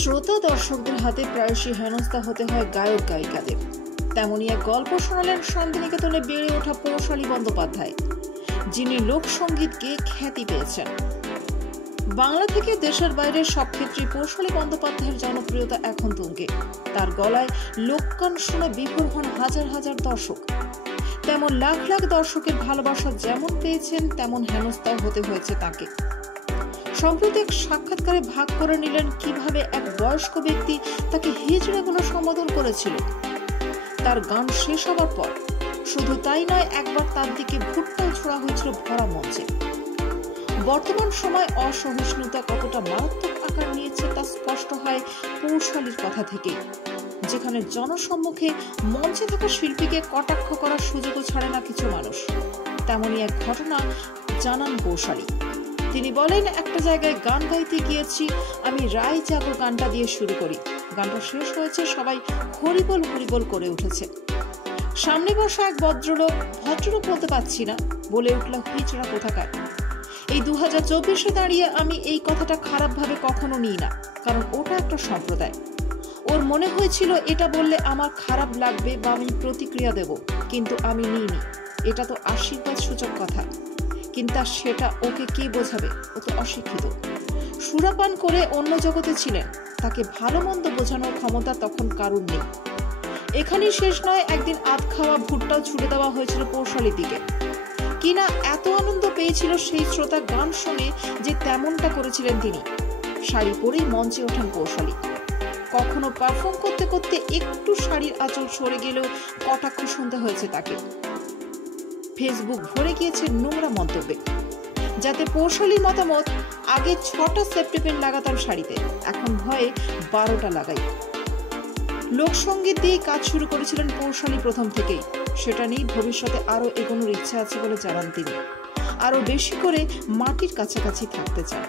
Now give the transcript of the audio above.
শ্রোতা দর্শকদের হাতে প্রায়শই হেনস্থা হতে হয় গায়ক গায়িকাদের। তেমনই এক গল্প শোনালেন শান্তিনিকেতনে বেড়ে ওঠা পৌশালী বন্দ্যোপাধ্যায়, যিনি লোকসঙ্গীতকে খ্যাতি পেয়েছেন। বাংলা থেকে দেশের বাইরে সব ক্ষেত্রে পৌশালী বন্দ্যোপাধ্যায়ের জনপ্রিয়তা এখন তুঙ্গে। তার গলায় লোকগান শুনে বিভোর হন হাজার হাজার দর্শক। তেমন লাখ লাখ দর্শকের ভালোবাসা যেমন পেয়েছেন, তেমন হেনস্থাও হতে হয়েছে তাকে। সম্প্রতি এক সাক্ষাৎকারে ভাগ করে নিলেন কিভাবে এক বয়স্ক ব্যক্তি তাকে হিজড়া বলে সম্বোধন করেছিল। তার গান শেষ হবার পর শুধু তাই নয়, একবার তার দিকে ভুট্টাও ছোড়া হয়েছিল ভরা মঞ্চে। বর্তমান সময় অসহিষ্ণুতা কতটা মারাত্মক আকার নিয়েছে তা স্পষ্ট হয় পৌশালীর কথা থেকেই, যেখানে জনসম্মুখে মঞ্চে থাকা শিল্পীকে কটাক্ষ করার সুযোগও ছাড়ে না কিছু মানুষ। তেমনই এক ঘটনা জানান পৌশালী। তিনি বলেন, একটা জায়গায় গান গাইতে গিয়েছি, আমি রায় জাগো গানটা দিয়ে শুরু করি। গানটা শেষ হয়েছে, সবাই হরিবোল হরিবোল করে উঠেছে। সামনে বসা এক ভদ্রলোক বলতে পারছি না, বলে উঠল, হিজড়া কোথাকার। এই 2024-এ দাঁড়িয়ে আমি এই কথাটা খারাপ ভাবে কখনো নিই না, কারণ ওটা একটা সম্প্রদায়। ওর মনে হয়েছিল এটা বললে আমার খারাপ লাগবে বা আমি প্রতিক্রিয়া দেব, কিন্তু আমি নিইনি। এটা তো আশীর্বাদ সূচক কথা, কিন্তু সেটা ওকে কে বোঝাবে? ও তো অশিক্ষিত, সুরাপান করে অন্য জগতে ছিলেন। তাকে ভালো মন্দ বোঝানোর ক্ষমতা তখন কারুর নেই। এখানেই শেষ নয়, একদিন আধ খাওয়া ভুট্টাও ছুড়ে দেওয়া হয়েছিল পৌশালীর দিকে। কিনা এত আনন্দ পেয়েছিল সেই শ্রোতা গান শুনে যে তেমনটা করেছিলেন তিনি। শাড়ি পরেই মঞ্চে ওঠেন পৌশালী। কখনো পারফর্ম করতে করতে একটু শাড়ির আঁচল সরে গেলেও কটাক্ষ শুনতে হয়েছে তাকে। ফেসবুক ভরে গিয়েছে নোংরা মন্তব্যে, যাতে পৌশালীর মতামত, আগে 6টা সেফটি পিন লাগাতাম শাড়িতে, এখন ভয়ে 12টা লাগাই। লোকসঙ্গীত দিয়ে কাজ শুরু করেছিলেন পৌশালী প্রথম থেকেই। সেটা নিয়ে ভবিষ্যতে আরো এগোনোর ইচ্ছা আছে বলে জানান তিনি। আরো বেশি করে মাটির কাছাকাছি থাকতে চান।